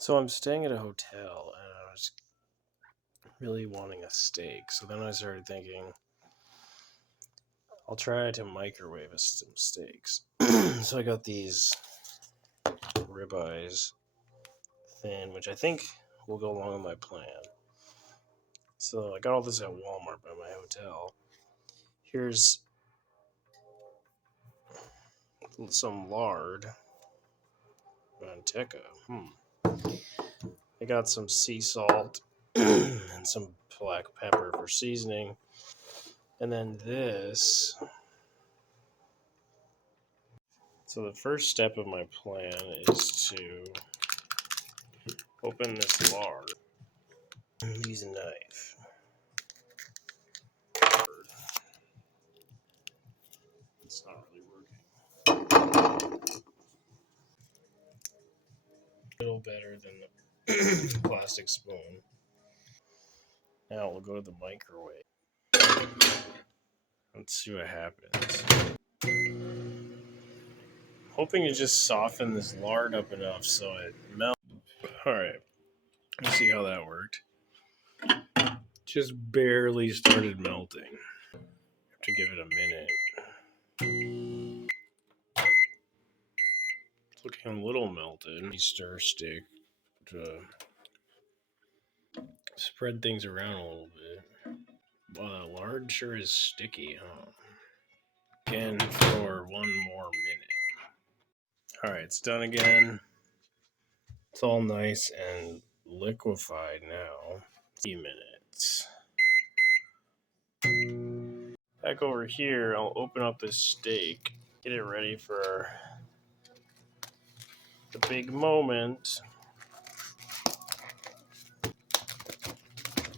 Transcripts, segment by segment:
So I'm staying at a hotel and I was really wanting a steak. So then I started thinking, I'll try to microwave some steaks. So I got these ribeyes thin, which I think will go along with my plan. So I got all this at Walmart by my hotel. Here's some lard, manteca. I got some sea salt and some black pepper for seasoning. And then this. So the first step of my plan is to open this lard and use a knife. It's not really working. A little better than the plastic spoon. Now we'll go to the microwave. Let's see what happens. Hoping to just soften this lard up enough so it melts. Alright, let's see how that worked. Just barely started melting. Have to give it a minute. It's looking a little melted. Stir stick to spread things around a little bit. Wow, the lard sure is sticky, huh? Again for 1 more minute. Alright, it's done again. It's all nice and liquefied now. 3 minutes. Back over here, I'll open up this steak, get it ready for the big moment.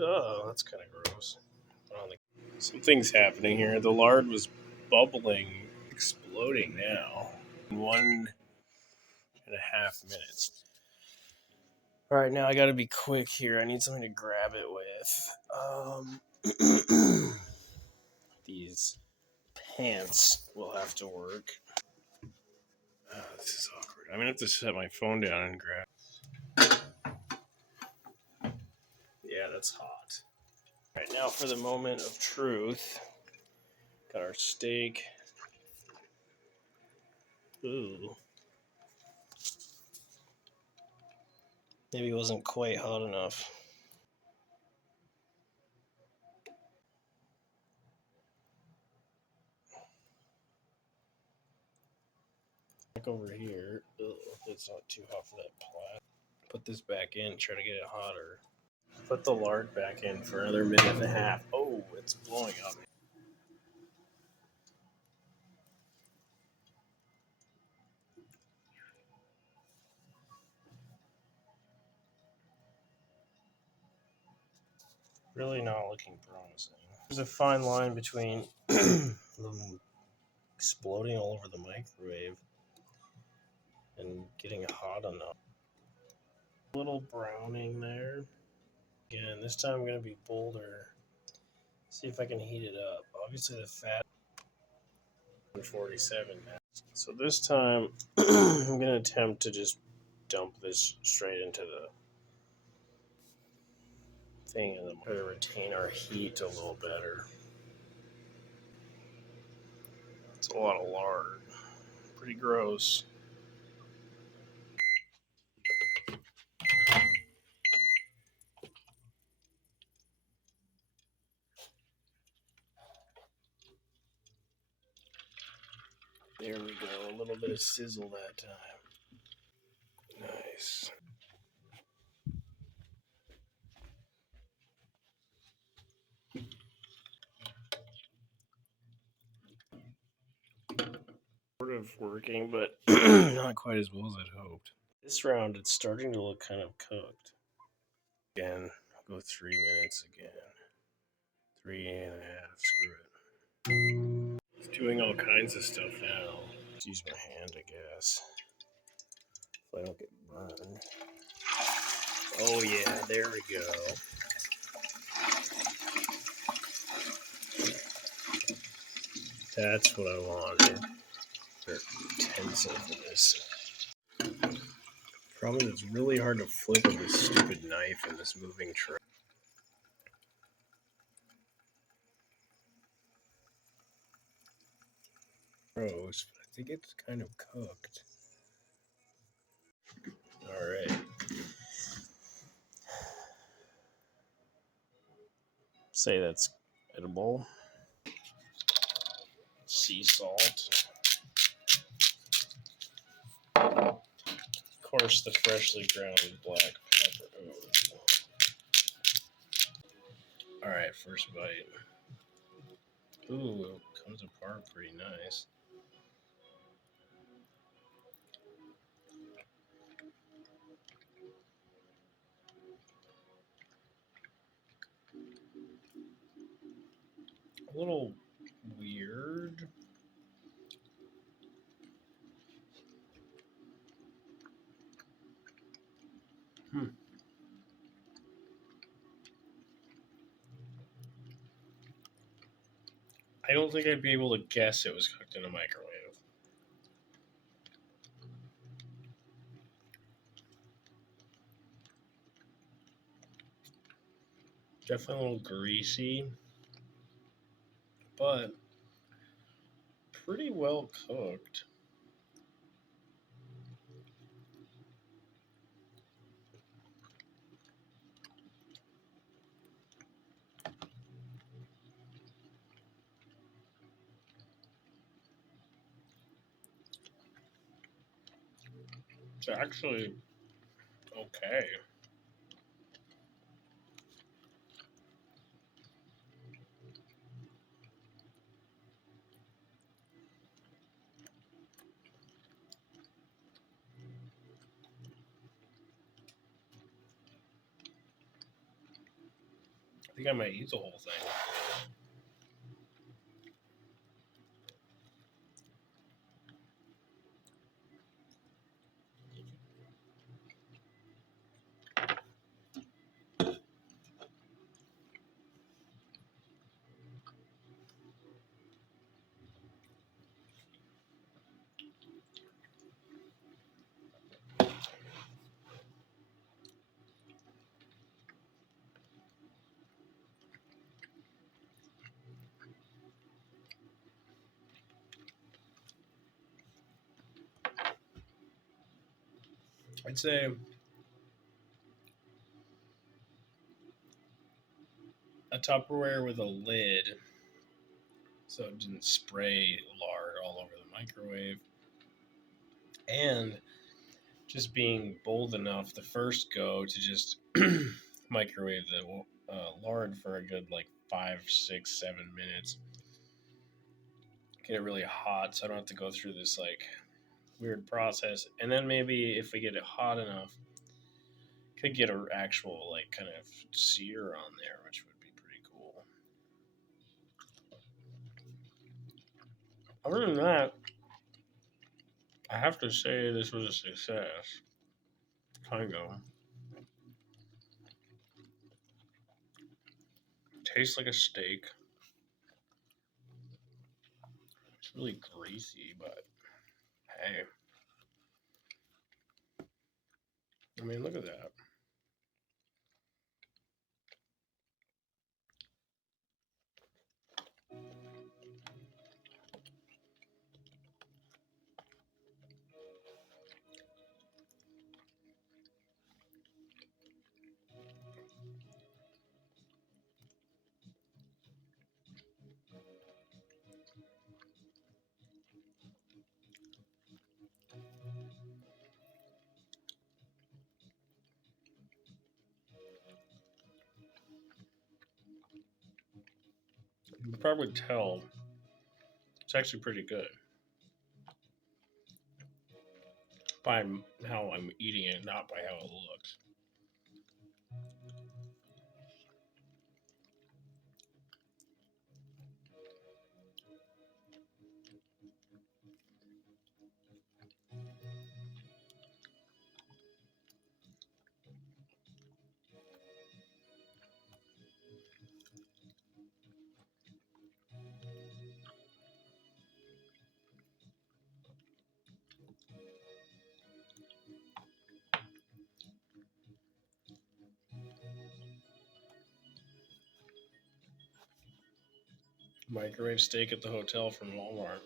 Oh, that's kind of gross. Something's happening here. The lard was bubbling, exploding now. 1.5 minutes. All right, now I got to be quick here. I need something to grab it with. These pants will have to work. This is awkward. I'm gonna have to set my phone down and grab. Yeah, that's hot. All right, now for the moment of truth. Got our steak. Ooh. Maybe it wasn't quite hot enough. Back over here. Ugh, it's not too hot for that plat. Put this back in, try to get it hotter. Put the lard back in for another 1.5 minutes. Oh, it's blowing up. Really not looking promising. There's a fine line between them exploding all over the microwave and getting it hot enough. A little browning there. Again, this time I'm going to be bolder. See if I can heat it up. Obviously the fat 147 now. So this time I'm going to attempt to just dump this straight into the thing and then try to retain our heat a little better. It's a lot of lard. Pretty gross. There we go. A little bit of sizzle that time. Nice. Sort of working, but not quite as well as I'd hoped. This round, it's starting to look kind of cooked. Again, I'll go 3 minutes again. 3.5. Screw it. It's doing all kinds of stuff now. Just use my hand, I guess. So I don't get burned. Oh yeah, there we go. That's what I wanted. Utensil for this. Problem is, it's really hard to flip with this stupid knife and this moving tray. Gross, but I think it's kind of cooked. All right. Say that's edible. Sea salt. Of course, the freshly ground black pepper. Oh. All right, first bite. Ooh, it comes apart pretty nice. A little weird. I don't think I'd be able to guess it was cooked in a microwave. Definitely a little greasy, but pretty well cooked. It's actually okay. I think I might eat the whole thing. I'd say a Tupperware with a lid so it didn't spray lard all over the microwave. And just being bold enough the first go to just microwave the lard for a good like 5, 6, 7 minutes. Get it really hot so I don't have to go through this like weird process. And then maybe if we get it hot enough, could get an actual like kind of sear on there, which would be pretty cool. Other than that, I have to say this was a success. Kind of. Tastes like a steak. It's really greasy, but hey. I mean, look at that. You can probably tell it's actually pretty good by how I'm eating it, not by how it looks. Microwave steak at the hotel from Walmart.